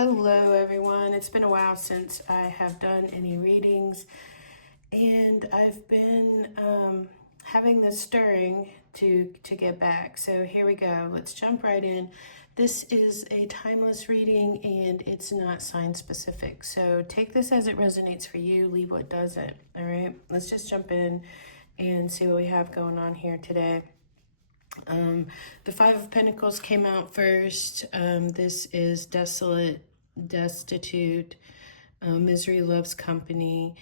Hello everyone. It's been a while since I have done any readings, and I've been having this stirring to get back. So here we go. Let's jump right in. This is a timeless reading and it's not sign specific. So take this as it resonates for you, leave what doesn't. All right. Let's just jump in and see what we have going on here today. The Five of Pentacles came out first. This is desolate, destitute, misery loves company.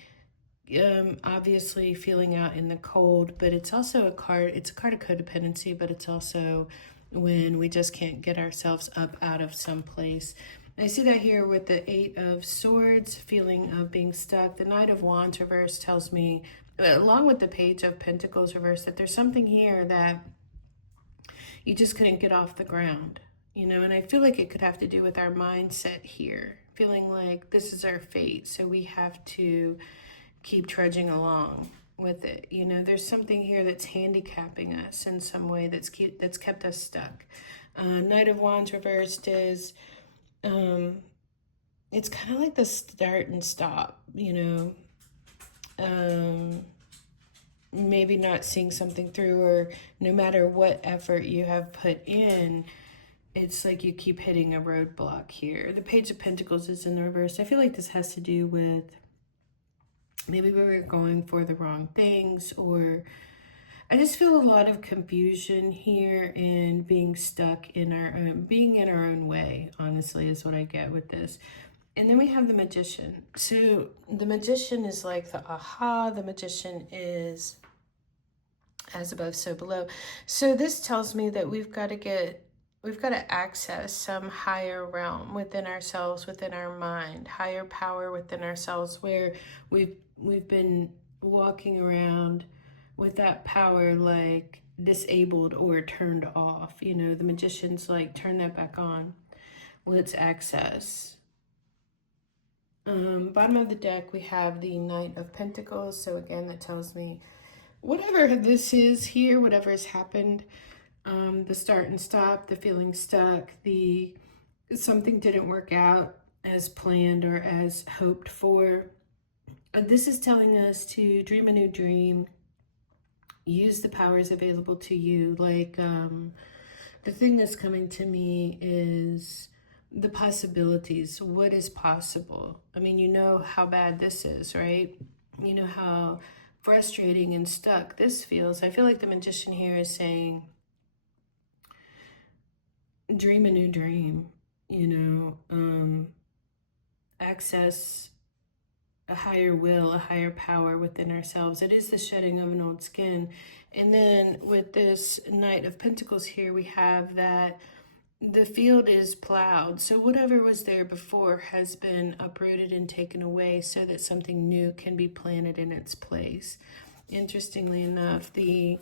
Obviously feeling out in the cold, but it's also it's a card of codependency, but it's also when we just can't get ourselves up out of some place. I see that here with the Eight of Swords, feeling of being stuck. The Knight of Wands reverse tells me, along with the Page of Pentacles reverse, that there's something here that you just couldn't get off the ground, and I feel like it could have to do with our mindset here, feeling like this is our fate, so we have to keep trudging along with it. There's something here that's handicapping us in some way that's kept us stuck. Knight of Wands reversed is, it's kind of like the start and stop, maybe not seeing something through, or no matter what effort you have put in, it's like you keep hitting a roadblock here. The Page of Pentacles is in the reverse. I feel like this has to do with maybe we were going for the wrong things, or I just feel a lot of confusion here and being stuck in being in our own way, honestly, is what I get with this. And then we have the Magician. So the Magician is like the aha. The Magician is as above, so below. So this tells me that we've got to access some higher realm within ourselves, within our mind, higher power within ourselves, where we've been walking around with that power like disabled or turned off. The Magician's like, turn that back on. Let's access. Bottom of the deck, we have the Knight of Pentacles. So again, that tells me whatever this is here, whatever has happened, the start and stop, the feeling stuck, something didn't work out as planned or as hoped for. This is telling us to dream a new dream, use the powers available to you. Like, the thing that's coming to me is the possibilities. What is possible? I mean, you know how bad this is, right? You know how frustrating and stuck this feels. I feel like the Magician here is saying, dream a new dream, access a higher will, a higher power within ourselves. It is the shedding of an old skin. And then with this Knight of Pentacles here, we have that the field is plowed. So whatever was there before has been uprooted and taken away so that something new can be planted in its place. Interestingly enough, the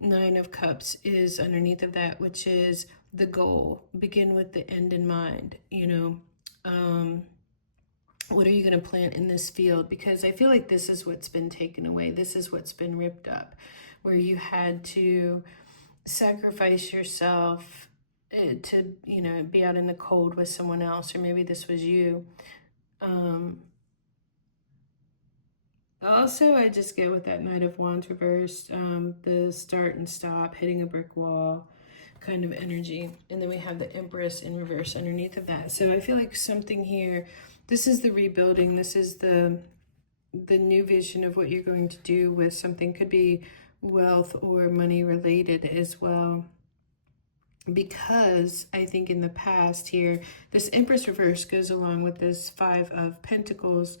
Nine of Cups is underneath of that, which is the goal. Begin with the end in mind. What are you going to plant in this field? Because I feel like this is what's been taken away. This is what's been ripped up, where you had to sacrifice yourself to, be out in the cold with someone else, or maybe this was you. Also, I just get with that Knight of Wands reversed, the start and stop, hitting a brick wall kind of energy. And then we have the Empress in reverse underneath of that. So I feel like something here, this is the rebuilding. This is the new vision of what you're going to do with something. Could be wealth or money related as well. Because I think in the past here, this Empress reverse goes along with this Five of Pentacles,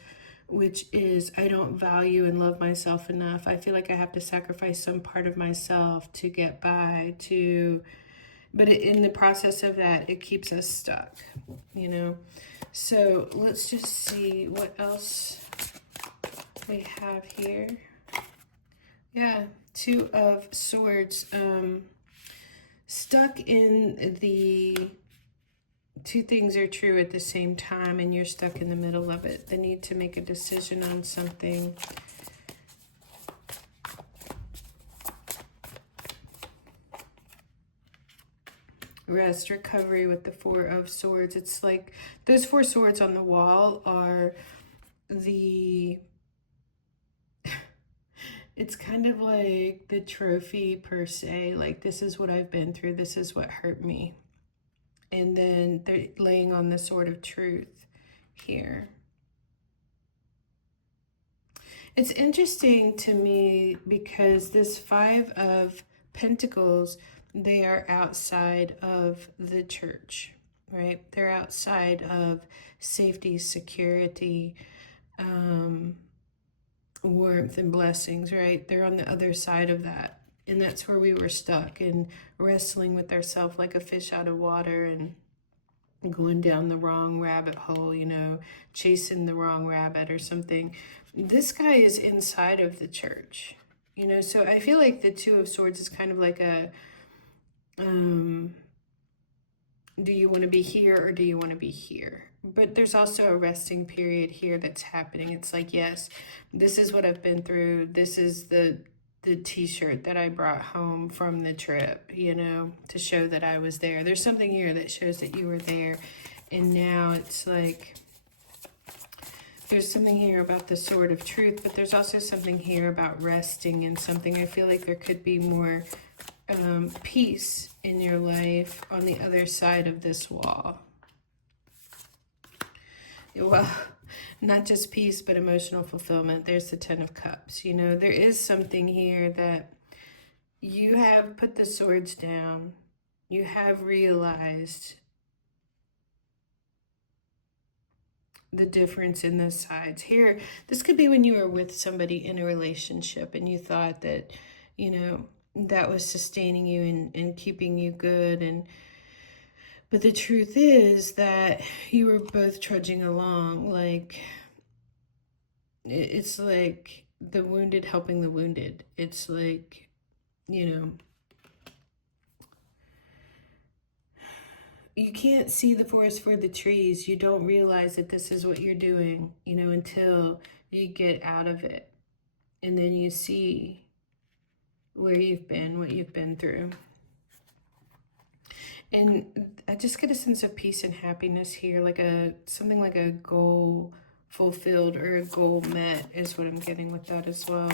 which is, I don't value and love myself enough. I feel like I have to sacrifice some part of myself to get by, but in the process of that, it keeps us stuck, So let's just see what else we have here. Yeah, Two of Swords. Stuck in the two things are true at the same time, and you're stuck in the middle of it. The need to make a decision on something. rest, recovery with the Four of Swords. It's like those four swords on the wall are the, it's kind of like the trophy per se. Like, this is what I've been through. This is what hurt me. And then they're laying on the sword of truth here. It's interesting to me because this Five of Pentacles, they are outside of the church, right? They're outside of safety, security, warmth, and blessings, right? They're on the other side of that. And that's where we were stuck and wrestling with ourselves like a fish out of water and going down the wrong rabbit hole, you know, chasing the wrong rabbit or something. This guy is inside of the church, you know, so I feel like the Two of Swords is kind of like a, do you want to be here or do you want to be here? But there's also a resting period here that's happening. It's like, yes, this is what I've been through. This is the t-shirt that I brought home from the trip, you know, to show that I was there. There's something here that shows that you were there. And now it's like, there's something here about the sword of truth, but there's also something here about resting and something. I feel like there could be more peace in your life on the other side of this wall. Well, not just peace, but emotional fulfillment. There's the Ten of Cups. You know, there is something here that you have put the swords down. You have realized the difference in the sides. Here, this could be when you were with somebody in a relationship and you thought that, you know, that was sustaining you and keeping you good. But the truth is that you were both trudging along. Like, it's like the wounded helping the wounded. It's like, you know, you can't see the forest for the trees. You don't realize that this is what you're doing, you know, until you get out of it. And then you see where you've been, what you've been through. And I just get a sense of peace and happiness here, like something like a goal fulfilled or a goal met is what I'm getting with that as well.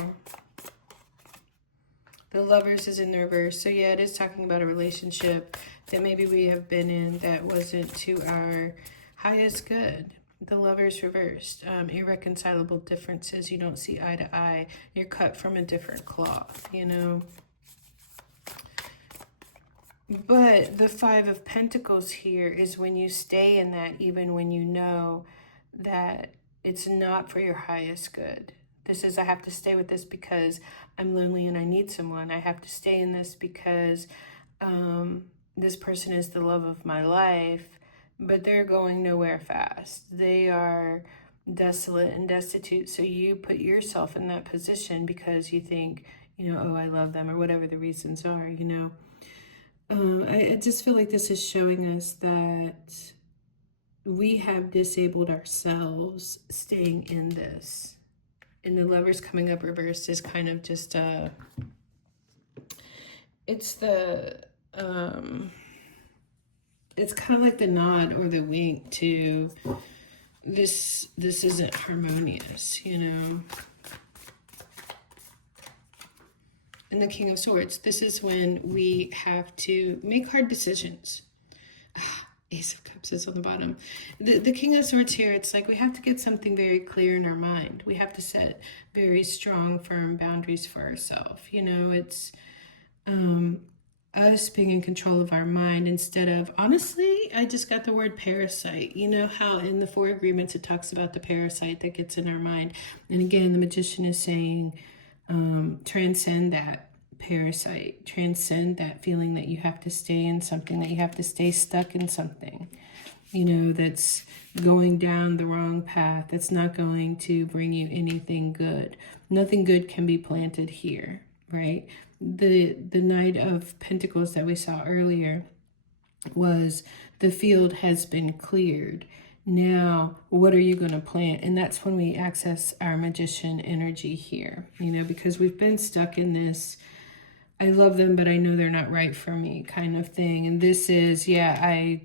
The Lovers is in the reverse. So yeah, it is talking about a relationship that maybe we have been in that wasn't to our highest good. The Lovers reversed. Irreconcilable differences. You don't see eye to eye. You're cut from a different cloth, you know. But the Five of Pentacles here is when you stay in that, even when you know that it's not for your highest good. This is, I have to stay with this because I'm lonely and I need someone. I have to stay in this because this person is the love of my life, but they're going nowhere fast. They are desolate and destitute. So you put yourself in that position because you think, you know, oh, I love them, or whatever the reasons are, you know. I just feel like this is showing us that we have disabled ourselves staying in this. And the Lovers coming up reversed is kind of just it's the it's kind of like the nod or the wink to this isn't harmonious, you know. And the King of Swords, this is when we have to make hard decisions. Ace of Cups is on the bottom. The King of Swords here, it's like we have to get something very clear in our mind. We have to set very strong, firm boundaries for ourselves. You know, it's us being in control of our mind instead of, honestly, I just got the word parasite. You know how in the Four Agreements it talks about the parasite that gets in our mind. And again, the Magician is saying, transcend that parasite, transcend that feeling that you have to stay in something, that you have to stay stuck in something, you know, that's going down the wrong path, that's not going to bring you anything good. Nothing good can be planted here, right? The Knight of Pentacles that we saw earlier was the field has been cleared. Now, what are you going to plant? And that's when we access our Magician energy here, you know, because we've been stuck in this I love them, but I know they're not right for me kind of thing. And this is, yeah, I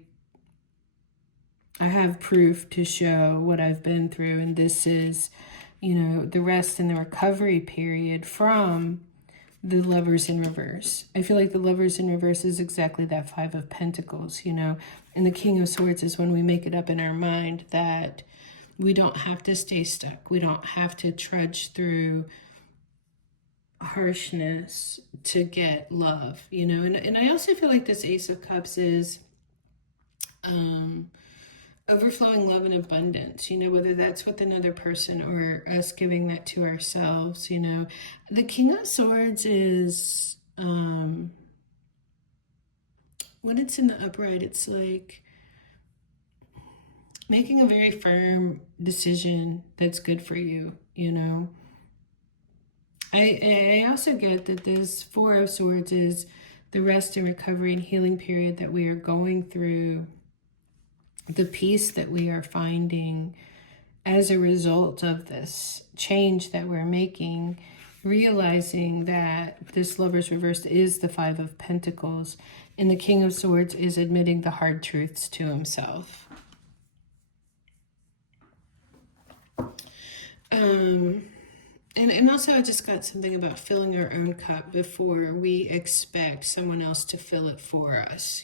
have proof to show what I've been through. And this is, the rest and the recovery period from the Lovers in Reverse. I feel like the Lovers in Reverse is exactly that Five of Pentacles, and the King of Swords is when we make it up in our mind that we don't have to stay stuck. We don't have to trudge through harshness to get love, and I also feel like this Ace of Cups is overflowing love and abundance, whether that's with another person or us giving that to ourselves. The King of Swords is when it's in the upright, it's like making a very firm decision that's good for you. I also get that this Four of Swords is the rest and recovery and healing period that we are going through, the peace that we are finding as a result of this change that we're making, realizing that this Lover's Reversed is the Five of Pentacles, and the King of Swords is admitting the hard truths to himself. And also I just got something about filling our own cup before we expect someone else to fill it for us,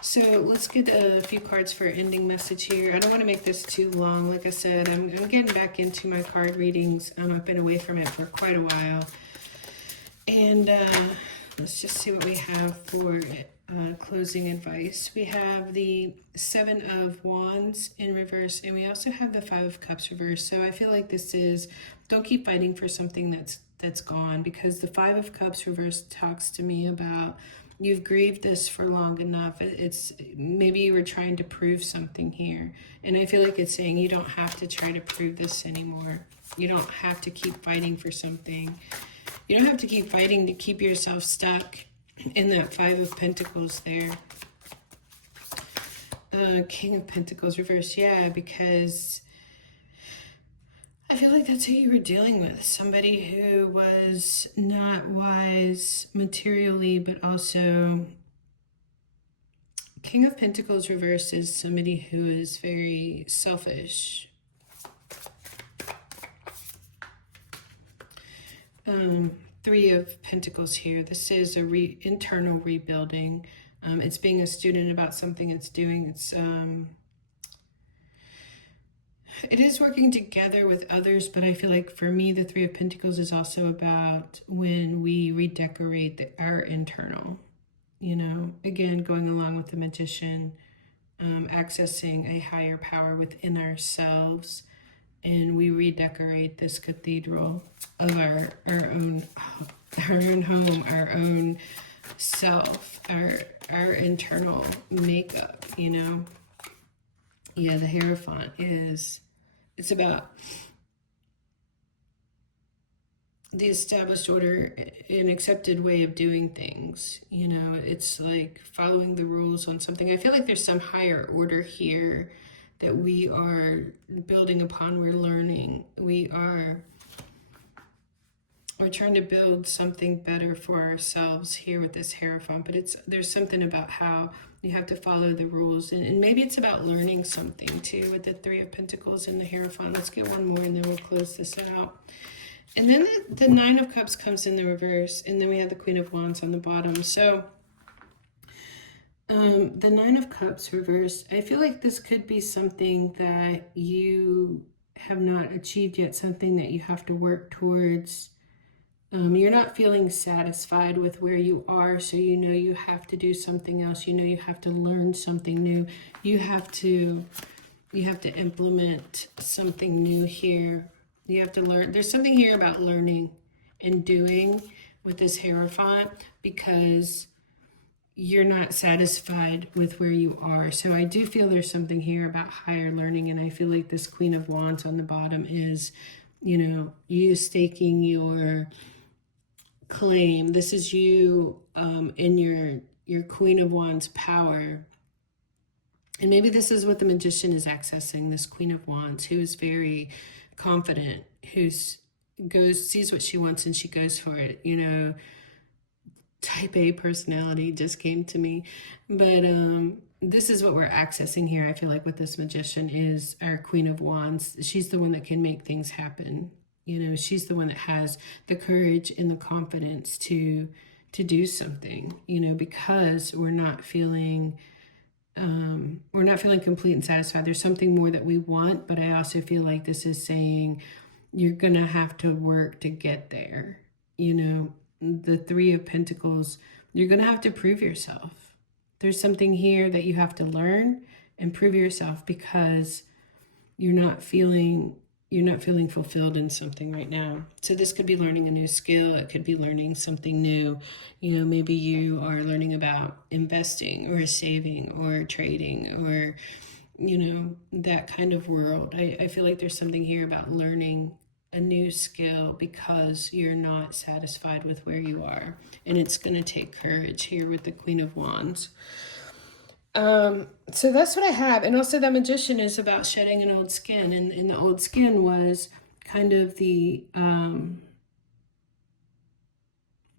So let's get a few cards for an ending message here. I don't want to make this too long. Like I said, I'm getting back into my card readings. I've been away from it for quite a while. And let's just see what we have for closing advice. We have the Seven of Wands in reverse, and we also have the Five of Cups reverse. So I feel like this is, don't keep fighting for something that's gone, because the Five of Cups reverse talks to me about you've grieved this for long enough. It's maybe you were trying to prove something here, and I feel like it's saying you don't have to try to prove this anymore. You don't have to keep fighting for something. You don't have to keep fighting to keep yourself stuck in that Five of Pentacles there. King of Pentacles reverse, yeah, because I feel like that's who you were dealing with. Somebody who was not wise materially, but also King of Pentacles reverse is somebody who is very selfish. Three of Pentacles here. This is a internal rebuilding. It's being a student about something it's doing. It is working together with others, but I feel like for me, the Three of Pentacles is also about when we redecorate our internal, again, going along with the Magician, accessing a higher power within ourselves, and we redecorate this cathedral of our own home, our own self, our internal makeup, Yeah, the Hierophant it's about the established order, an accepted way of doing things. It's like following the rules on something. I feel like there's some higher order here that we are building upon, we're learning. We're trying to build something better for ourselves here with this Hierophant, but there's something about how you have to follow the rules, and maybe it's about learning something too with the Three of Pentacles and the Hierophant. Let's get one more and then we'll close this out. And then the Nine of Cups comes in the reverse, and then we have the Queen of Wands on the bottom. So the Nine of Cups reversed, I feel like this could be something that you have not achieved yet, something that you have to work towards. You're not feeling satisfied with where you are, so you have to do something else. You have to learn something new. You have to implement something new here. You have to learn. There's something here about learning and doing with this Hierophant, because you're not satisfied with where you are. So I do feel there's something here about higher learning, and I feel like this Queen of Wands on the bottom is, you staking your claim. This is you in your Queen of Wands power. And maybe this is what the Magician is accessing, this Queen of Wands, who is very confident, sees what she wants and she goes for it, type A personality just came to me. But this is what we're accessing here. I feel like with this magician is our Queen of Wands. She's the one that can make things happen. You know, she's the one that has the courage and the confidence to do something, you know, because we're not feeling complete and satisfied. There's something more that we want, but I also feel like this is saying you're going to have to work to get there. You know, the Three of Pentacles, you're going to have to prove yourself. There's something here that you have to learn and prove yourself because you're not feeling fulfilled in something right now. So this could be learning a new skill. It could be learning something new. You know, maybe you are learning about investing or saving or trading or, you know, that kind of world. I feel like there's something here about learning a new skill because you're not satisfied with where you are. And it's going to take courage here with the Queen of Wands. So that's what I have. And also the Magician is about shedding an old skin. And the old skin was kind of the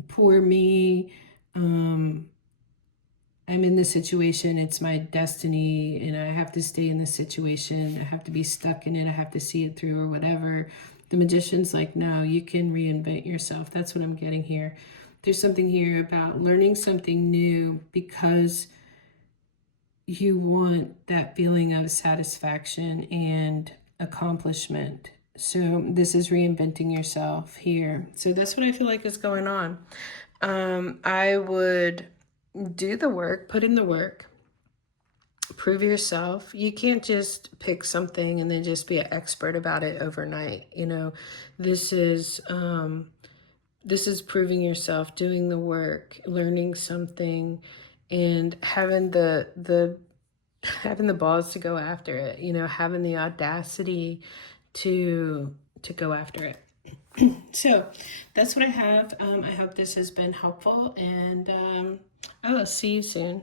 poor me. I'm in this situation. It's my destiny and I have to stay in this situation. I have to be stuck in it. I have to see it through or whatever. The Magician's like, no, you can reinvent yourself. That's what I'm getting here. There's something here about learning something new because you want that feeling of satisfaction and accomplishment. So this is reinventing yourself here. So that's what I feel like is going on. I would do the work, put in the work, prove yourself. You can't just pick something and then just be an expert about it overnight. You know, this is proving yourself, doing the work, learning something, and having the balls to go after it, you know, having the audacity to go after it. So that's what I have. I hope this has been helpful, and I'll see you soon.